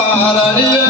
পাহারাইয়া